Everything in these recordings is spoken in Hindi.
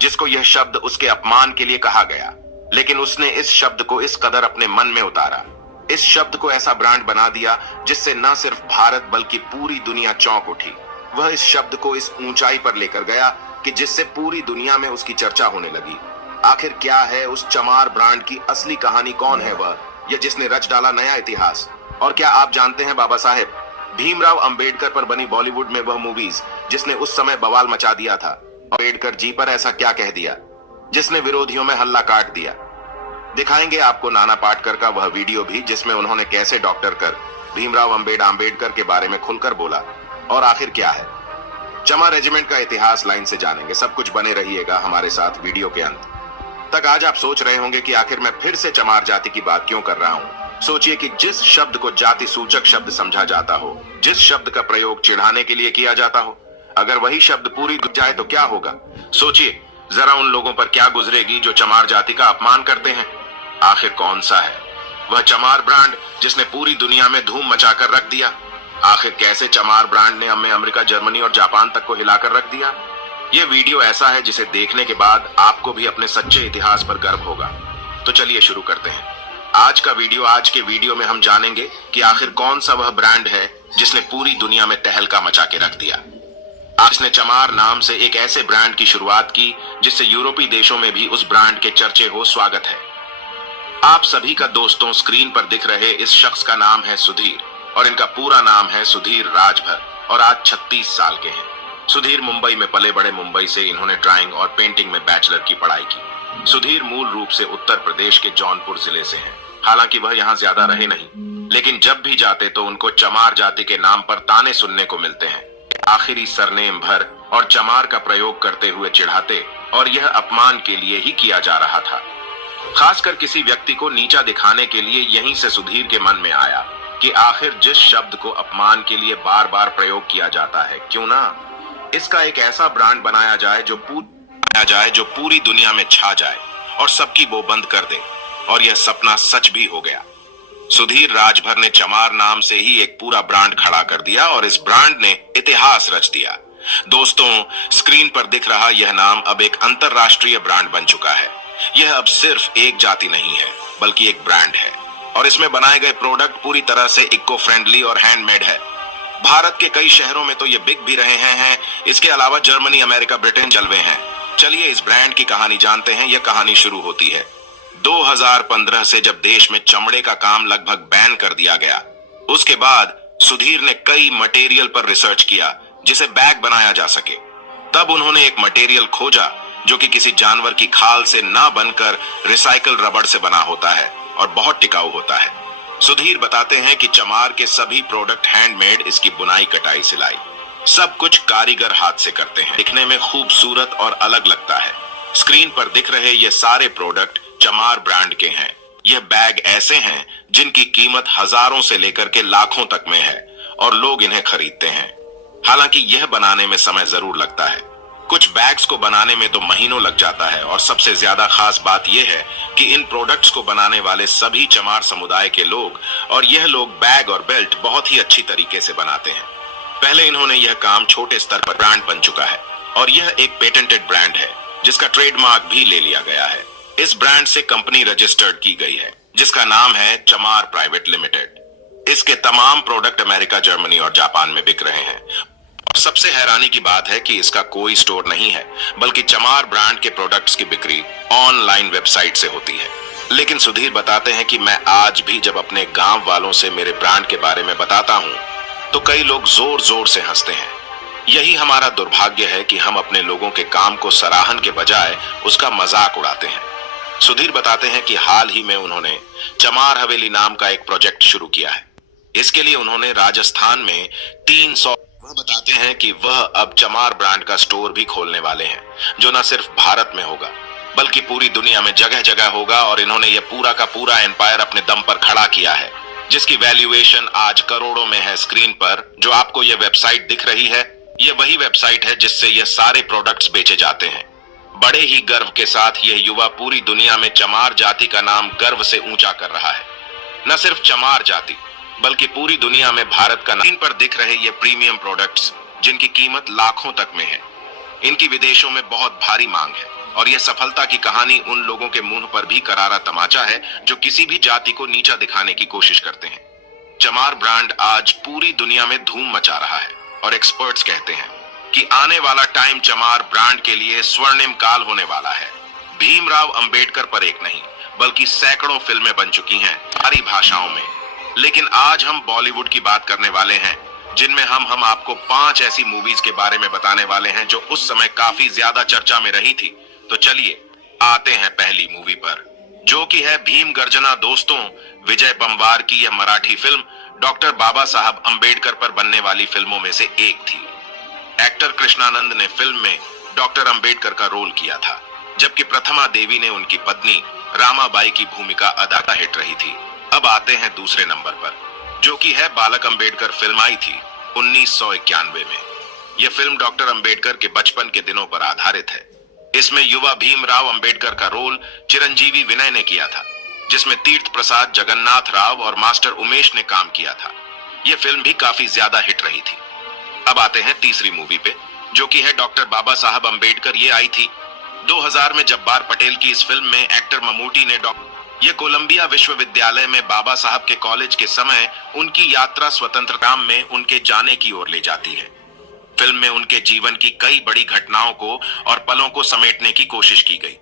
जिसको यह शब्द उसके अपमान के लिए कहा गया, लेकिन उसने इस शब्द को इस कदर अपने मन में उतारा, इस शब्द को ऐसा ब्रांड बना दिया जिससे न सिर्फ भारत बल्कि पूरी दुनिया चौंक उठी। वह इस शब्द को इस ऊंचाई पर लेकर गया कि जिससे पूरी दुनिया में उसकी चर्चा होने लगी। आखिर क्या है उस चमार ब्रांड की असली कहानी? कौन है वह, या जिसने रच डाला नया इतिहास? और क्या आप जानते हैं बाबा साहेब भीमराव अंबेडकर पर बनी बॉलीवुड में वह मूवीज जिसने उस समय बवाल मचा दिया था, अंबेडकर जी पर ऐसा क्या कह दिया जिसने विरोधियों में हल्ला काट दिया? दिखाएंगे आपको नाना पाटेकर का वह वीडियो भी जिसमें उन्होंने कैसे डॉक्टर कर भीमराव अंबेडकर के बारे में खुलकर बोला। और आखिर क्या है चमार रेजिमेंट का इतिहास, लाइन से जानेंगे। सब कुछ बने रहिएगा हमारे साथ वीडियो के अंत तक। आज आप सोच रहे होंगे कि आखिर मैं फिर से चमार जाति की बात क्यों कर रहा हूं। सोचिए कि जिस शब्द को जाति सूचक शब्द समझा जाता हो, जिस शब्द का प्रयोग चिढ़ाने के लिए किया जाता हो, अगर वही शब्द पूरी जाए तो क्या होगा? सोचिए जरा उन लोगों पर क्या गुजरेगी जो चमार जाति का अपमान करते हैं। आखिर कौन सा है वह चमार ब्रांड जिसने पूरी दुनिया में धूम मचाकर रख दिया? आखिर कैसे चमार ब्रांड ने हमें अमेरिका, जर्मनी और जापान तक को हिलाकर रख दिया? यह वीडियो ऐसा है जिसे देखने के बाद आपको भी अपने सच्चे इतिहास पर गर्व होगा। तो चलिए शुरू करते हैं आज का वीडियो। आज के वीडियो में हम जानेंगे कि आखिर कौन सा वह ब्रांड है जिसने पूरी दुनिया में तहलका मचा के रख दिया। इसने चमार नाम से एक ऐसे ब्रांड की शुरुआत की जिससे यूरोपीय देशों में भी उस ब्रांड के चर्चे हो। स्वागत है आप सभी का दोस्तों। स्क्रीन पर दिख रहे इस शख्स का नाम है सुधीर और इनका पूरा नाम है सुधीर राजभर और आज 36 साल के हैं। सुधीर मुंबई में पले बड़े। मुंबई से इन्होंने ड्राइंग और पेंटिंग में बैचलर की पढ़ाई की। सुधीर मूल रूप से उत्तर प्रदेश के जौनपुर जिले से हैं। हालांकि वह यहाँ ज्यादा रहे नहीं, लेकिन जब भी जाते तो उनको चमार जाति के नाम पर ताने सुनने को मिलते हैं। आखिरी सरनेम भर और चमार का प्रयोग करते हुए चिढ़ाते, और यह अपमान के लिए ही किया जा रहा था। खासकर किसी व्यक्ति को नीचा दिखाने के लिए यहीं से सुधीर के मन में आया कि आखिर जिस शब्द को अपमान के लिए बार बार प्रयोग किया जाता है, क्यों ना इसका एक ऐसा ब्रांड बनाया जाए जो पूरी दुनिया में छा जाए और सबकी वो बंद कर दे। और यह सपना सच भी हो गया। सुधीर राजभर ने चमार नाम से ही एक पूरा ब्रांड खड़ा कर दिया और इस ब्रांड ने इतिहास रच दिया। दोस्तों स्क्रीन पर दिख रहा यह नाम अब एक अंतरराष्ट्रीय ब्रांड बन चुका है। यह अब सिर्फ एक जाति नहीं है बल्कि एक ब्रांड है और इसमें बनाए गए प्रोडक्ट पूरी तरह से इको फ्रेंडली और हैंडमेड है। भारत के कई शहरों में तो ये बिक भी रहे हैं। इसके अलावा जर्मनी, अमेरिका, ब्रिटेन जलवे हैं। चलिए इस ब्रांड की कहानी जानते हैं। यह कहानी शुरू होती है 2015 से, जब देश में चमड़े का काम लगभग बैन कर दिया गया। उसके बाद सुधीर ने कई मटेरियल पर रिसर्च किया जिसे बैग बनाया जा सके। तब उन्होंने एक मटेरियल खोजा जो कि किसी जानवर की खाल से ना बनकर रिसाइकल रबड़ से बना होता है और बहुत टिकाऊ होता है। सुधीर बताते हैं कि चमार के सभी प्रोडक्ट हैंडमेड, इसकी बुनाई, कटाई, सिलाई सब कुछ कारीगर हाथ से करते हैं। दिखने में खूबसूरत और अलग लगता है। स्क्रीन पर दिख रहे ये सारे प्रोडक्ट चमार ब्रांड के हैं। यह बैग ऐसे हैं जिनकी कीमत हजारों से लेकर के लाखों तक में है और लोग इन्हें खरीदते हैं। हालांकि यह बनाने में समय जरूर लगता है। कुछ बैग्स को बनाने में तो महीनों लग जाता है और सबसे ज्यादा खास बात यह है कि इन प्रोडक्ट्स को बनाने वाले सभी चमार समुदाय के लोग, और यह लोग बैग और बेल्ट बहुत ही अच्छी तरीके से बनाते हैं। पहले इन्होंने यह काम छोटे स्तर पर ब्रांड बन चुका है और यह एक पेटेंटेड ब्रांड है जिसका ट्रेडमार्क भी ले लिया गया है। इस ब्रांड से कंपनी रजिस्टर्ड की गई है जिसका नाम है चमार प्राइवेट लिमिटेड। इसके तमाम प्रोडक्ट अमेरिका, जर्मनी और जापान में बिक रहे हैं। सबसे हैरानी की बात है कि इसका कोई स्टोर नहीं है बल्कि चमार ब्रांड के प्रोडक्ट्स की बिक्री ऑनलाइन वेबसाइट से होती है। लेकिन सुधीर बताते हैं कि मैं आज भी जब अपने गांव वालों से मेरे ब्रांड के बारे में बताता हूं तो कई लोग जोर जोर से हंसते हैं। यही हमारा दुर्भाग्य है कि हम अपने लोगों के काम को सराहन के बजाय उसका मजाक उड़ाते हैं। सुधीर बताते हैं कि हाल ही में उन्होंने चमार हवेली नाम का एक प्रोजेक्ट शुरू किया है। इसके लिए उन्होंने राजस्थान में 300 वह बताते हैं कि वह अब चमार ब्रांड का स्टोर भी खोलने वाले हैं जो न सिर्फ भारत में होगा बल्कि पूरी दुनिया में जगह जगह होगा। और इन्होंने यह पूरा का पूरा एम्पायर अपने दम पर खड़ा किया है जिसकी वैल्यूएशन आज करोड़ों में है। स्क्रीन पर जो आपको यह वेबसाइट दिख रही है, यह वही वेबसाइट है जिससे यह सारे प्रोडक्ट्स बेचे जाते हैं। बड़े ही गर्व के साथ यह युवा पूरी दुनिया में चमार जाति का नाम गर्व से ऊंचा कर रहा है। न सिर्फ चमार जाति बल्कि पूरी दुनिया में भारत का नाम। इन पर दिख रहे ये प्रीमियम प्रोडक्ट्स जिनकी कीमत लाखों तक में है, इनकी विदेशों में बहुत भारी मांग है और यह सफलता की कहानी उन लोगों के मुंह पर भी करारा तमाचा है जो किसी भी जाति को नीचा दिखाने की कोशिश करते हैं। चमार ब्रांड आज पूरी दुनिया में धूम मचा रहा है और एक्सपर्ट्स कहते हैं कि आने वाला टाइम चमार ब्रांड के लिए स्वर्णिम काल होने वाला है। भीमराव अंबेडकर पर एक नहीं बल्कि सैकड़ों फिल्में बन चुकी हैं सारी भाषाओं में, लेकिन आज हम बॉलीवुड की बात करने वाले हैं जिनमें हम आपको 5 ऐसी मूवीज के बारे में बताने वाले हैं जो उस समय काफी ज्यादा चर्चा में रही थी। तो चलिए आते हैं पहली मूवी पर, जो कि है भीम गर्जना। दोस्तों, विजय पंवार की यह मराठी फिल्म डॉक्टर बाबा साहब अंबेडकर पर बनने वाली फिल्मों में से एक थी। एक्टर कृष्णानंद ने फिल्म में डॉक्टर अंबेडकर का रोल किया था, जबकि प्रथमा देवी ने उनकी पत्नी रामाबाई की भूमिका अदा हिट रही थी। अब आते हैं दूसरे नंबर पर, जो कि है बालक अंबेडकर। फिल्म आई थी 1991 में। यह फिल्म डॉक्टर अंबेडकर के बचपन के दिनों पर आधारित है। इसमें युवा भीमराव अंबेडकर का रोल चिरंजीवी विनय ने किया था, जिसमें तीर्थ प्रसाद, जगन्नाथ राव और मास्टर उमेश ने काम किया था। यह फिल्म भी काफी ज्यादा हिट रही थी। अब आते हैं तीसरी मूवी पे, जो कि है डॉक्टर बाबा साहब अंबेडकर। ये आई थी 2000 में। जब्बार पटेल की इस फिल्म में एक्टर ममूटी ने ये कोलंबिया विश्वविद्यालय में बाबा साहब के कॉलेज के समय उनकी यात्रा स्वतंत्रता में उनके जाने की ओर ले जाती है। फिल्म में उनके जीवन की कई बड़ी घटनाओं को और पलों को समेटने की कोशिश की गई।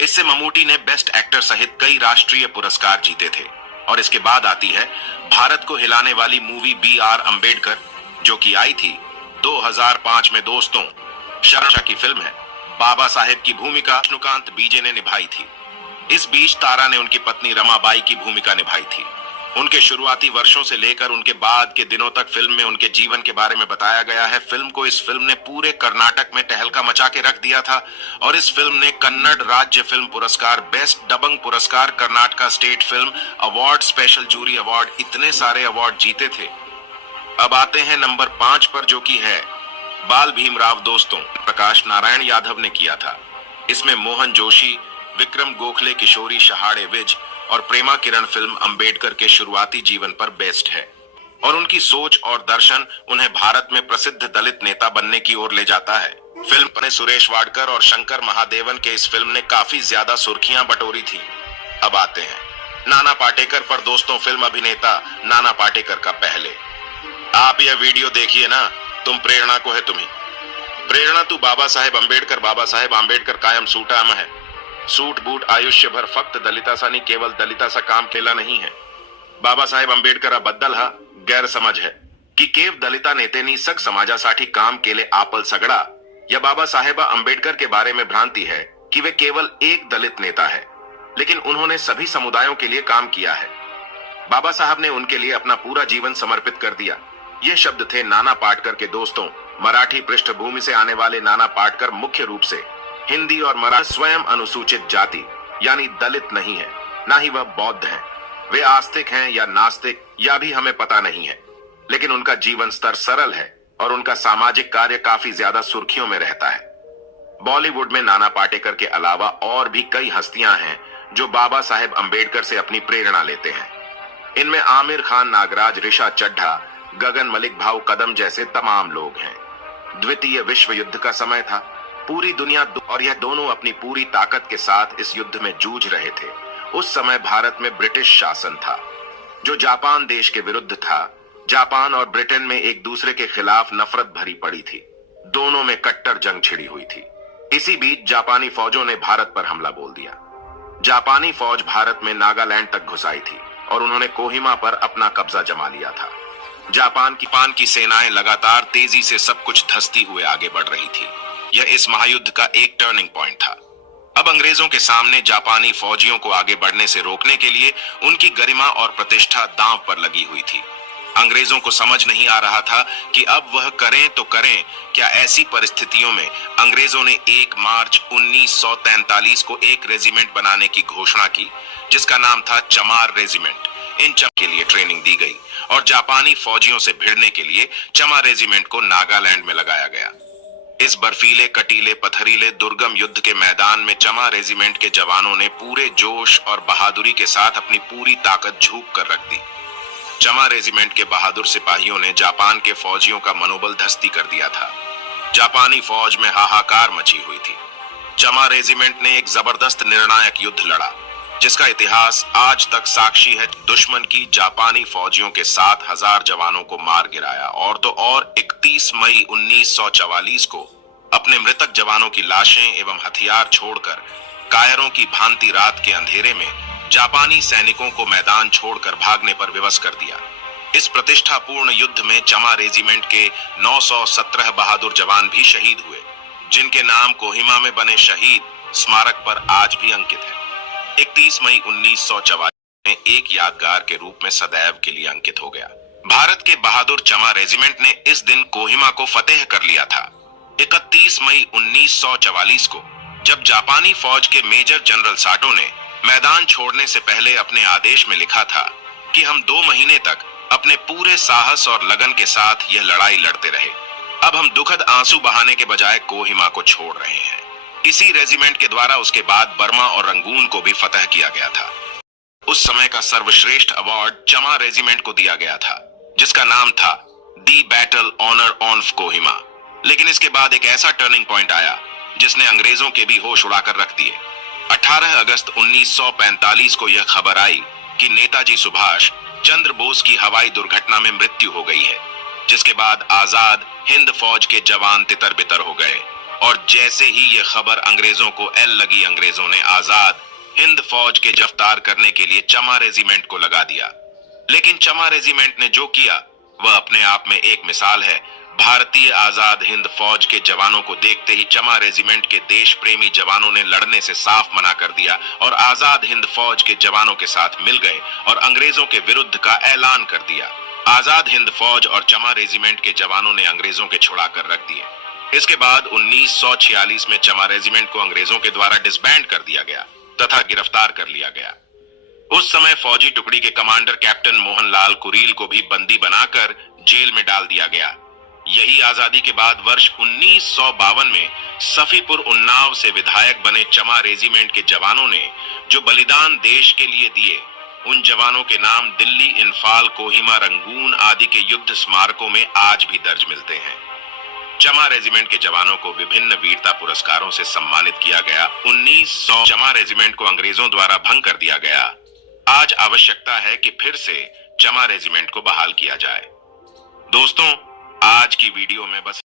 इससे ममूटी ने बेस्ट एक्टर सहित कई राष्ट्रीय पुरस्कार जीते थे। और इसके बाद आती है भारत को हिलाने वाली मूवी B.R. अंबेडकर, जो कि आई थी 2005 में। दोस्तों, शर्मा की फिल्म है। बाबा साहेब की भूमिका विष्णुकांत बीजे ने निभाई थी। इस बीच तारा ने उनकी पत्नी रमाबाई की भूमिका निभाई थी। उनके शुरुआती वर्षों से लेकर उनके बाद के दिनों तक फिल्म में उनके जीवन के बारे में बताया गया है। इस फिल्म ने पूरे कर्नाटक में तहलका मचा के रख दिया था और इस फिल्म ने कन्नड़ राज्य फिल्म पुरस्कार, बेस्ट डबिंग पुरस्कार, Karnataka state film award, special jury award, इतने सारे अवार्ड जीते थे। अब आते हैं नंबर 5 पर, जो कि है बाल भीमराव। दोस्तों, प्रकाश नारायण यादव ने किया था। इसमें मोहन जोशी, विक्रम गोखले, किशोरी शहाड़े विज और प्रेमा किरण फिल्म अंबेडकर के शुरुआती जीवन पर बेस्ड है और उनकी सोच और दर्शन उन्हें भारत में प्रसिद्ध दलित नेता बनने की ओर ले जाता है। फिल्म ने सुरेश वाडकर और शंकर महादेवन के इस फिल्म ने काफी ज्यादा सुर्खियां बटोरी थी। अब आते हैं नाना पाटेकर पर। दोस्तों, फिल्म अभिनेता नाना पाटेकर का पहले आप यह वीडियो देखिए ना, तुम प्रेरणा को है तुम्ही प्रेरणा तू बाबा साहेब आंबेडकर कायम सूटा है। सूट बूट आयुष्य भर फक्त दलितासानी, केवल दलितासा काम केला नहीं है। बाबा साहेब आंबेडकर बद्दल हा गैरसमज है की केव दलिता नेतेनी सग समाजासाठी काम केले आपल सगळा। या बाबा साहेब आंबेडकर के बारे में भ्रांति है कि वे केवल एक दलित नेता है, लेकिन उन्होंने सभी समुदायों के लिए काम किया है। बाबा साहब ने उनके लिए अपना पूरा जीवन समर्पित कर दिया। ये शब्द थे नाना पाटेकर के। दोस्तों, मराठी पृष्ठभूमि से आने वाले नाना पाटेकर मुख्य रूप से हिंदी और मराठी स्वयं अनुसूचित जाति यानी दलित नहीं है, ना ही वह बौद्ध हैं। वे आस्तिक हैं या नास्तिक या भी हमें पता नहीं है, लेकिन उनका जीवन स्तर सरल है और उनका सामाजिक कार्य काफी ज्यादा सुर्खियों में रहता है। बॉलीवुड में नाना पाटेकर के अलावा और भी कई हस्तियां हैं जो बाबा साहेब अंबेडकर से अपनी प्रेरणा लेते हैं। इनमें आमिर खान, नागराज, ऋषा चड्ढा, गगन मलिक, भाऊ कदम जैसे तमाम लोग हैं। द्वितीय विश्व युद्ध का समय था। पूरी दुनिया और यह दोनों अपनी पूरी ताकत के साथ इस युद्ध में जूझ रहे थे। उस समय भारत में ब्रिटिश शासन था जो जापान देश के विरुद्ध था। जापान और ब्रिटेन में एक दूसरे के खिलाफ नफरत भरी पड़ी थी। दोनों में कट्टर जंग छिड़ी हुई थी। इसी बीच जापानी फौजों ने भारत पर हमला बोल दिया। जापानी फौज भारत में नागालैंड तक घुस आई थी और उन्होंने कोहिमा पर अपना कब्जा जमा लिया था। जापान की सेनाएं लगातार तेजी से सब कुछ धंसती हुए आगे बढ़ रही थी। यह इस महायुद्ध का एक टर्निंग पॉइंट था। अब अंग्रेजों के सामने जापानी फौजियों को आगे बढ़ने से रोकने के लिए उनकी गरिमा और प्रतिष्ठा दांव पर लगी हुई थी। अंग्रेजों को समझ नहीं आ रहा था कि अब वह करें तो करें क्या। ऐसी परिस्थितियों में अंग्रेजों ने 1 मार्च 1943 को एक रेजिमेंट बनाने की घोषणा की, जिसका नाम था चमार रेजिमेंट। इन के लिए ट्रेनिंग दी गई और जापानी फौजियों से भिड़ने के लिए चमार रेजिमेंट को नागालैंड में लगाया गया। इस बर्फीले, कटीले, पथरीले, दुर्गम युद्ध के मैदान में चमार रेजिमेंट के जवानों ने पूरे जोश और बहादुरी के साथ अपनी पूरी ताकत झोंक कर रख दी। चमार रेजिमेंट के बहादुर सिपाहियों ने जापान के फौजियों का मनोबल धस्ती कर दिया था। जापानी फौज में हाहाकार मची हुई थी। चमा रेजिमेंट ने एक जबरदस्त निर्णायक युद्ध लड़ा, जिसका इतिहास आज तक साक्षी है। दुश्मन की जापानी फौजियों के 7,000 जवानों को मार गिराया और तो और 31 मई 1944 को अपने मृतक जवानों की लाशें एवं हथियार छोड़कर कायरों की भांति रात के अंधेरे में जापानी सैनिकों को मैदान छोड़कर भागने पर विवश कर दिया। इस प्रतिष्ठापूर्ण युद्ध में चमा रेजिमेंट के 917 बहादुर जवान भी शहीद हुए, जिनके नाम कोहिमा में बने शहीद स्मारक पर आज भी अंकित है। 31 मई 1944 में एक यादगार के रूप में सदैव के लिए अंकित हो गया। भारत के बहादुर चमा रेजिमेंट ने इस दिन कोहिमा को फतेह कर लिया था। 31 मई 1944 को जब जापानी फौज के मेजर जनरल साटो ने मैदान छोड़ने से पहले अपने आदेश में लिखा था कि हम 2 महीने तक अपने पूरे साहस और लगन के साथ यह लड़ाई लड़ते रहे, अब हम दुखद आंसू बहाने के बजाय कोहिमा को छोड़ रहे हैं। इसी रेजिमेंट के द्वारा उसके बाद बर्मा और रंगून को भी फतह किया गया था। उस समय का सर्वश्रेष्ठ अवार्ड चमा रेजिमेंट को दिया गया था, जिसका नाम था दी बैटल ऑनर ऑफ कोहिमा। लेकिन इसके बाद एक ऐसा टर्निंग पॉइंट आया जिसने अंग्रेजों के भी होश उड़ाकर रख दिए। 18 अगस्त 1945 को यह खबर आई कि नेताजी सुभाष चंद्र बोस की हवाई दुर्घटना में मृत्यु हो गई है, जिसके बाद आजाद हिंद फौज के जवान तितर बितर हो गए। और जैसे ही यह खबर अंग्रेजों को एल लगी, अंग्रेजों ने आजाद हिंद फौज के गिरफ्तार करने के लिए चमा रेजिमेंट को लगा दिया। लेकिन चमा रेजिमेंट ने जो किया वह अपने आप में एक मिसाल है। भारतीय आजाद हिंद फौज के जवानों को देखते ही चमा रेजिमेंट के देश प्रेमी जवानों ने लड़ने से साफ मना कर दिया और आजाद हिंद फौज के जवानों के साथ मिल गए और अंग्रेजों के विरुद्ध का ऐलान कर दिया। आजाद हिंद फौज और चमा रेजिमेंट के जवानों ने अंग्रेजों के छुड़ा कर रख दिए। इसके बाद 1946 में चमा रेजिमेंट को अंग्रेजों के द्वारा डिसबैंड कर दिया गया तथा गिरफ्तार कर लिया गया। उस समय फौजी टुकड़ी के कमांडर कैप्टन मोहनलाल कुरील को भी बंदी बनाकर जेल में डाल दिया गया। यही आजादी के बाद वर्ष 1952 में सफीपुर उन्नाव से विधायक बने चमा रेजिमेंट के जवानों ने जो बलिदान देश के लिए दिए, उन जवानों के नाम दिल्ली, इंफाल, कोहिमा, रंगून आदि के युद्ध स्मारकों में आज भी दर्ज मिलते हैं। चमा रेजिमेंट के जवानों को विभिन्न वीरता पुरस्कारों से सम्मानित किया गया। 1900 चमा रेजिमेंट को अंग्रेजों द्वारा भंग कर दिया गया। आज आवश्यकता है कि फिर से चमा रेजिमेंट को बहाल किया जाए। दोस्तों, आज की वीडियो में बस